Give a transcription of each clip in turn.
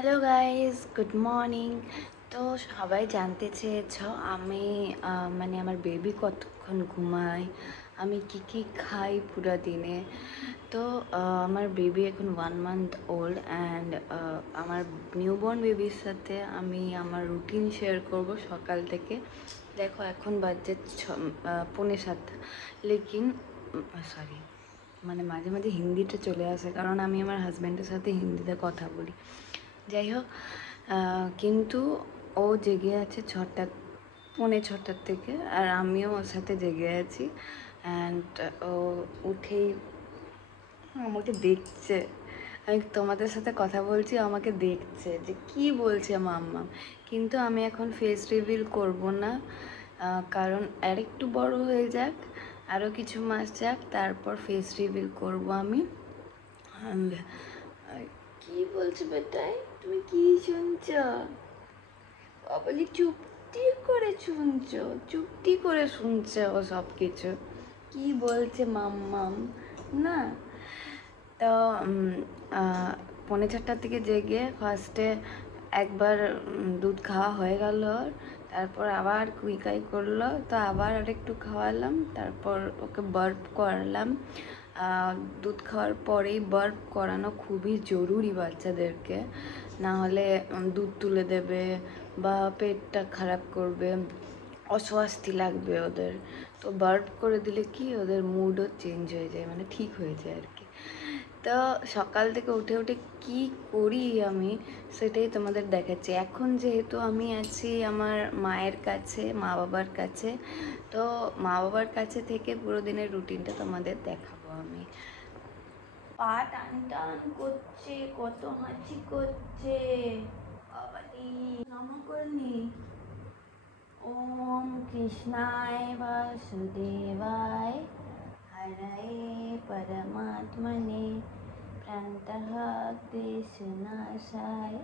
Hello guys, good morning. তো সবাই জানতে চেয়েছ আমি মানে আমার বেবি কতক্ষণ ঘুমায়, আমি কি কি খাই পুরো দিনে। তো আমার বেবি এখন 1 মান্থ ওল্ড অ্যান্ড আমার নিউবর্ন বেবির সাথে আমি আমার রুটিন শেয়ার করব সকাল থেকে। দেখো এখন বাজে 6:45, লেকিন সরি, মানে মাঝে মাঝে হিন্দিটা চলে আসে কারণ আমি আমার হাজব্যান্ডের সাথে হিন্দিতে কথা বলি। যাই হোক, কিন্তু ও জেগে আছে 6:45 থেকে, আর আমিও ওর সাথে জেগে আছি। অ্যান্ড ও উঠেই আমাকে দেখছে, আমি তোমাদের সাথে কথা বলছি, আমাকে দেখছে যে কি বলছে মাম্মা। কিন্তু আমি এখন ফেস রিভিল করব না, কারণ আরেকটু বড় হয়ে যাক, আরও কিছু মাস যাক, তারপর ফেস রিভিল করব আমি। কি বলছো বেটাই, তুমি কি শুনছো? বলি চুপটি করে শুনছো, চুপটি করে শুনছে ও সব কিছু কি বলছে মাম্মাম না। তো 4:45 থেকে জেগে ফার্স্টে একবার দুধ খাওয়া হয়ে গেল, তারপর আবার কুইকাই করলো, তো আবার আরেকটু খাওয়ালাম, তারপর ওকে বার্প করালাম। দুধ খাওয়ার পরেই বার্প করানো খুবই জরুরি বাচ্চাদেরকে, না হলে দুধ তুলে দেবে বা পেটটা খারাপ করবে, অস্বস্তি লাগবে ওদের। তো বার্প করে দিলে কি ওদের মুডও চেঞ্জ হয়ে যায়, মানে ঠিক হয়ে যায় আর কি। তো সকাল থেকে উঠে উঠে কি করি আমি সেটাই তোমাদের দেখাচ্ছি। এখন যেহেতু আমি আছি আমার মায়ের কাছে, মা বাবার কাছে, তো মা বাবার কাছে থেকে পুরো দিনের রুটিনটা তোমাদের দেখাবো আমি। পা টান টান করছে, কত হাঁচি করছে, বাবালি নামা করেনি। ওম কৃষ্ণায় বাসুদেবায় হরায়ে পরমাত্মনে প্রান্তঃ ক্লেশনাশায়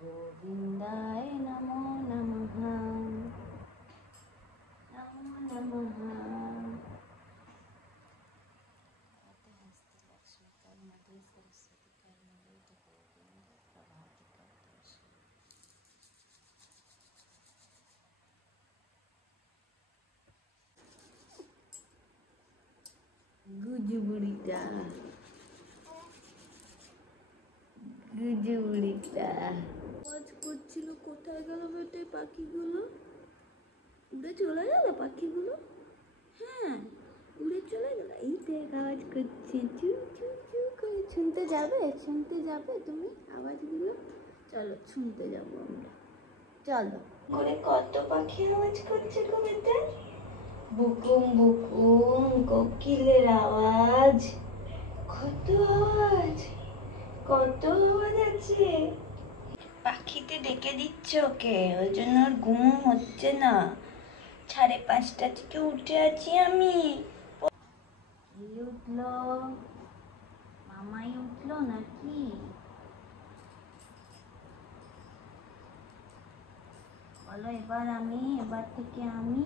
গোবিন্দায় নমো নমঃ, নমো নমঃ। গুজু বুড়িটা, গুজু বুড়িটা আওয়াজ করছিল। কোথায় গেল বেটে পাখিগুলো? উড়ে চলে গেল পাখিগুলো? হ্যাঁ, উড়ে চলে গেল। এই দেখ আওয়াজ করছে, চু চু চু করে। শুনতে যাবে, শুনতে যাবে তুমি আওয়াজগুলো? চলো শুনতে যাবো আমরা, চলো। করে কত পাখি আওয়াজ করছে গো বেটা, বুকুম বুকুম কোকিলের আওয়াজ, কত আওয়াজ, কত আওয়াজ আছে। পাখিতে ডেকে দিচ্ছ ওকে, ওই জন্য ওর ঘুম হচ্ছে না। 5:30 থেকে উঠে আছি আমি। উঠলো, মামাই উঠলো নাকি? বলো এবার থেকে আমি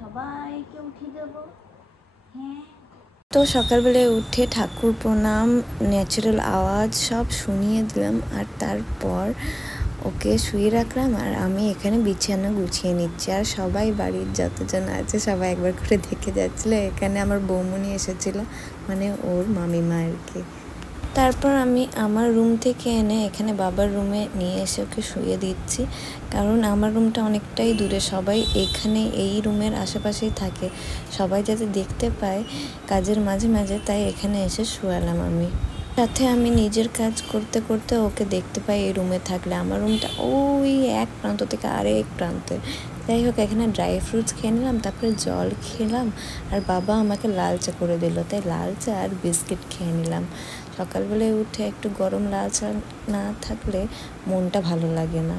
সবাইকে উঠিয়ে দেবো। হ্যাঁ। তো সকালবেলায় উঠে ঠাকুর প্রণাম, ন্যাচারাল আওয়াজ সব শুনিয়ে দিলাম, আর তারপর ওকে শুয়ে রাখলাম, আর আমি এখানে বিছানা গুছিয়ে নিচ্ছি। আর সবাই বাড়ির যতজন আছে সবাই একবার করে দেখে যাচ্ছিলো। এখানে আমার বৌমনি এসেছিলো, মানে ওর মামিমা আর কি। তারপর আমি আমার রুম থেকে এনে এখানে বাবার রুমে নিয়ে এসে ওকে শুয়ে দিচ্ছি, কারণ আমার রুমটা অনেকটাই দূরে, সবাই এখানে এই রুমের আশেপাশেই থাকে, সবাই যাতে দেখতে পায় কাজের মাঝে মাঝে, তাই এখানে এসে শুয়ালাম আমি। সাথে আমি নিজের কাজ করতে করতে ওকে দেখতে পাই এই রুমে থাকলে। আমার রুমটা ওই এক প্রান্ত থেকে আরেক প্রান্তে। যাই হোক, এখানে ড্রাই ফ্রুটস খেয়ে নিলাম, তারপরে জল খেলাম, আর বাবা আমাকে লাল চা করে দিল, তাই লাল চা আর বিস্কিট খেয়ে নিলাম। সকালবেলায় উঠে একটু গরম লাল চা না থাকলে মনটা ভালো লাগে না।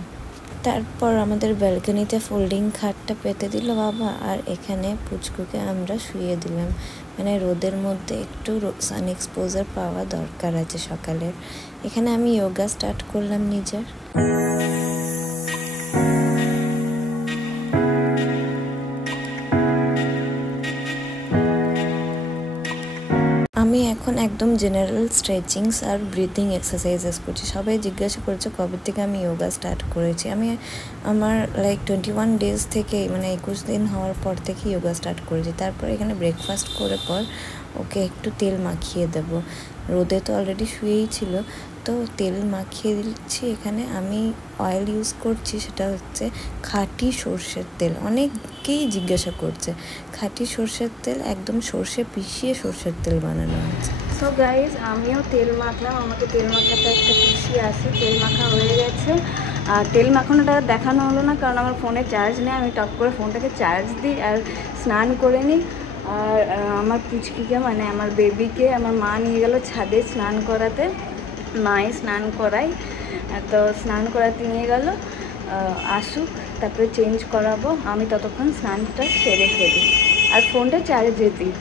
তারপর আমাদের ব্যালকনিতে ফোল্ডিং খাটটা পেতে দিল বাবা, আর এখানে পুচকুকে আমরা শুয়ে দিলাম, মানে রোদের মধ্যে একটু সান এক্সপোজার পাওয়া দরকার আছে সকালের। এখানে আমি যোগা স্টার্ট করলাম নিজের। আমি এখন একদম জেনারেল স্ট্রেচিংস আর ব্রিথিং এক্সারসাইজেস করছি। সবাই জিজ্ঞাসা করছে কবে থেকে আমি যোগা স্টার্ট করেছি। আমি আমার লাইক 21 ডেজ থেকে মানে 21 দিন হওয়ার পর থেকে যোগা স্টার্ট করেছি। তারপর এখানে ব্রেকফাস্ট করে পর ওকে একটু তেল মাখিয়ে দেবো। রোদে তো অলরেডি শুয়েই ছিল, তো তেল মাখিয়ে দিচ্ছি। এখানে আমি অয়েল ইউজ করছি, সেটা হচ্ছে খাঁটি সর্ষের তেল। অনেকেই জিজ্ঞাসা করছে, খাঁটি সর্ষের তেল একদম সর্ষে পিষিয়ে সর্ষের তেল বানানো হচ্ছে। সো গাইজ আমিও তেল মাখলাম, আমাকে তেল মাখাতে একটা পিছিয়ে আসি। তেল মাখা হয়ে গেছে, আর তেল মাখানোটা দেখানো হলো না কারণ আমার ফোনে চার্জ নেই। আমি টপ করে ফোনটাকে চার্জ দিই আর স্নান করে নিই। আর আমার পুচকিকে মানে আমার বেবিকে আমার মা নিয়ে গেল ছাদে স্নান করাতে। মায়ে স্নান করাই, তো স্নান করাতে নিয়ে গেল। আসুক, তারপরে চেঞ্জ করাবো। আমি ততক্ষণ স্নানটা সেরে ফেলি আর ফোনটা চার্জে দিই।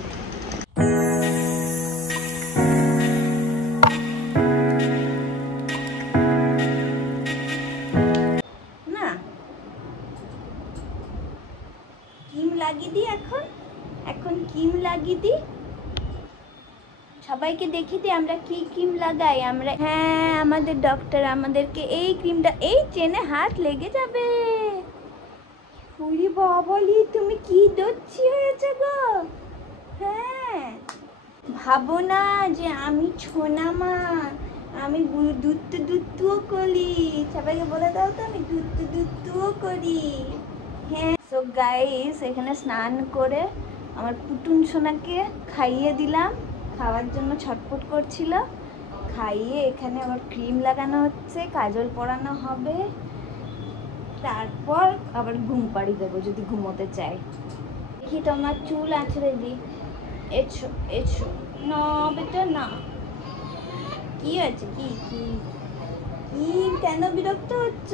না ক্রিম লাগিয়ে দিই, এখন ক্রিম লাগিয়ে দিই। সবাইকে দেখিয়ে দিই আমরা কি ক্রিম লাগাই। আমরা হ্যাঁ, আমাদের ডক্টর আমাদেরকে এই ক্রিমটা, এই চেনে হাত লেগে যাবে। উরি বাবলি, তুমি কি দচ্ছি হয়েছে গো। হ্যাঁ, ভাবো না যে আমি ছোনা মা, আমি দুত্তুও করি। সবাইকে বলে দাও তো আমি দুত্তুও করি। হ্যাঁ। সো গাইস, এখানে স্নান করে আমার পুটুন সোনাকে খাইয়ে দিলাম। খাওয়ার জন্য ছটফট করছিল, খাইয়ে এখানে আবার ক্রিম লাগানো হচ্ছে, কাজল পরানো হবে, তারপর আবার ঘুম পাড়ি দেবো যদি ঘুমোতে চাই। দেখি তোমার চুল আঁচড়ে দিই। এছো এছো, না বেটা না। কি আছে, কি কি কি কেন বিরক্ত হচ্ছ?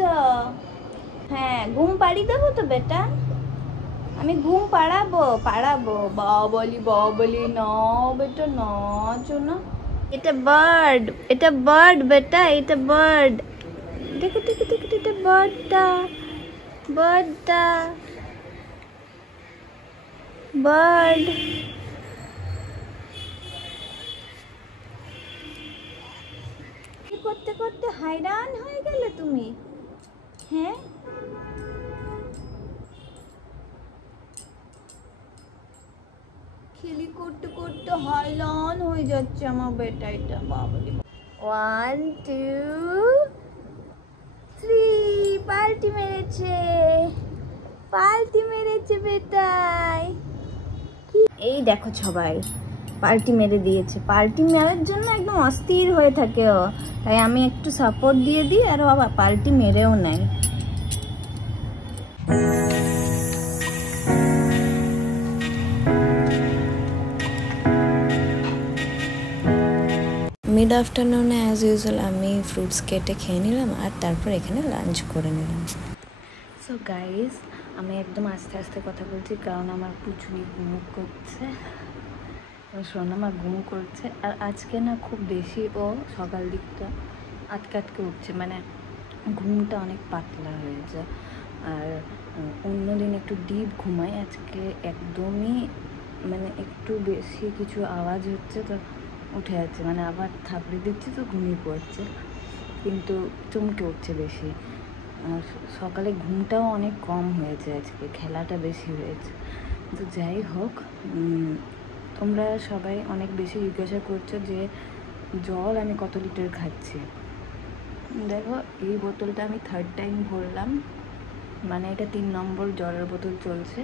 হ্যাঁ, ঘুম পাড়ি দেবো তো বেটা, আমি ঘুম পাড়াবো। বাবলি না বেটা, নাচো না। এটা বার্ড বেটা, এটা বার্ড। দেখো দেখো দেখো, এটা বার্ড। করতে করতে হায়রান হয়ে গেলে তুমি। হ্যাঁ, খেলি করতে করতে হায়রান হয়ে যাচ্ছে আমার বেটা। এটা বাবলি। 1 2 3, পাল্টি মেরেছে বেটাই। এই দেখো সবাই পাল্টি মেরে দিয়েছে। পাল্টি মারার জন্য একদম অস্থির হয়ে থাকে ও, তাই আমি একটু সাপোর্ট দিয়ে দিই আর ও আবার পাল্টি মেরেও নেয়। মিড আফটারনুনে অ্যাজ ইউজুয়াল আমি ফ্রুটস কেটে খেয়ে নিলাম আর তারপর এখানে লাঞ্চ করে নিলাম। সো গাইস, আমি একদম আস্তে আস্তে কথা বলছি কারণ আমার পুচুনি ঘুম করছে, সোনামা ঘুম করছে। আর আজকে না খুব বেশি ও সকাল দিকটা আটকে উঠছে, মানে ঘুমটা অনেক পাতলা হয়েছে। আর অন্যদিন একটু ডিপ ঘুমাই, আজকে একদমই মানে একটু বেশি কিছু আওয়াজ হচ্ছে তো উঠে যাচ্ছে, মানে আবার থাপড়ে দিচ্ছে তো ঘুমিয়ে পড়ছে, কিন্তু চমকে উঠছে বেশি। আর সকালে ঘুমটাও অনেক কম হয়েছে, আজকে খেলাটা বেশি হয়েছে। তো যাই হোক, তোমরা সবাই অনেক বেশি জিজ্ঞাসা করছো যে জল আমি কত লিটার খাচ্ছি। দেখো, এই বোতলটা আমি 3rd টাইম ভরলাম, মানে এটা 3 নম্বর জলের বোতল চলছে।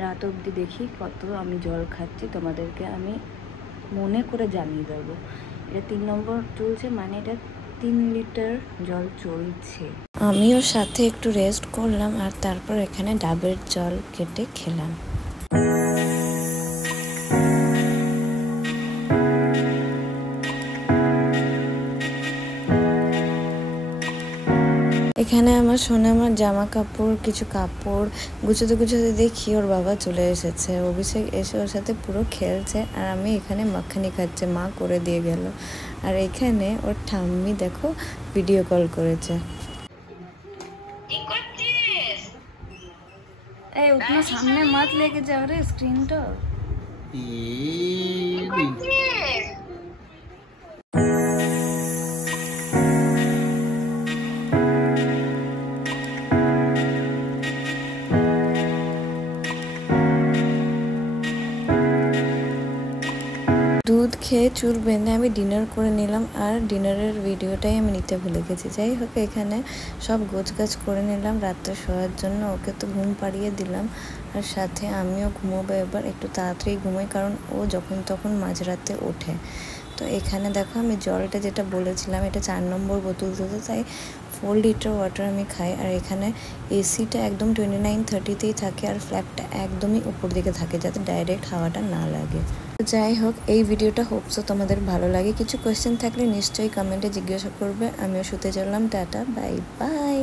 রাত অবধি দেখি কত আমি জল খাচ্ছি, তোমাদেরকে আমি মনে করে জানিয়ে দেবো। এটা 3 নম্বর চলছে, মানে এটা 3 লিটার জল চলছে। আমিও সাথে একটু রেস্ট করলাম আর তারপর এখানে ডাবের জল কেটে খেলাম। এখানে আমার সোনামার জামা কাপড়, কিছু কাপড় গুছোতে দেখি ওর বাবা চলে এসেছে। অভিষেক এসে ওর সাথে পুরো খেলছে আর আমি এখানে মাখানি খাচ্ছে, মা করে দিয়ে গেল। আর এখানে ওর ঠাম্মি দেখো ভিডিও কল করেছে। এই উঠনা সামনে মত লেগে যাও রে স্ক্রিনটা। খেয়ে চুল বেঁধে আমি ডিনার করে নিলাম, আর ডিনারের ভিডিওটাই আমি নিতে ভুলে গেছি। যাই হোক, এখানে সব গোছগাছ করে নিলাম রাত্রে শোয়ার জন্য। ওকে তো ঘুম পাড়িয়ে দিলাম, আর সাথে আমিও ঘুমোবো এবার। একটু তাড়াতাড়ি ঘুমোই, কারণ ও যখন তখন মাঝরাতে ওঠে। তো এখানে দেখো আমি জলটা যেটা বলেছিলাম, এটা 4 নম্বর বোতল দিতে, তাই 4 লিটার ওয়াটার আমি খাই। আর এখানে এসিটা একদম 29-30তেই থাকে, আর ফ্ল্যাটটা একদমই উপর দিকে থাকে, যাতে ডাইরেক্ট হাওয়াটা না লাগে। তো যাই হোক, এই ভিডিওটা হোপসো তোমাদের ভালো লাগে। কিছু কোয়েশ্চেন থাকলে নিশ্চয়ই কমেন্টে জিজ্ঞাসা করবে। আমিও শুতে চললাম। Tata, bye bye.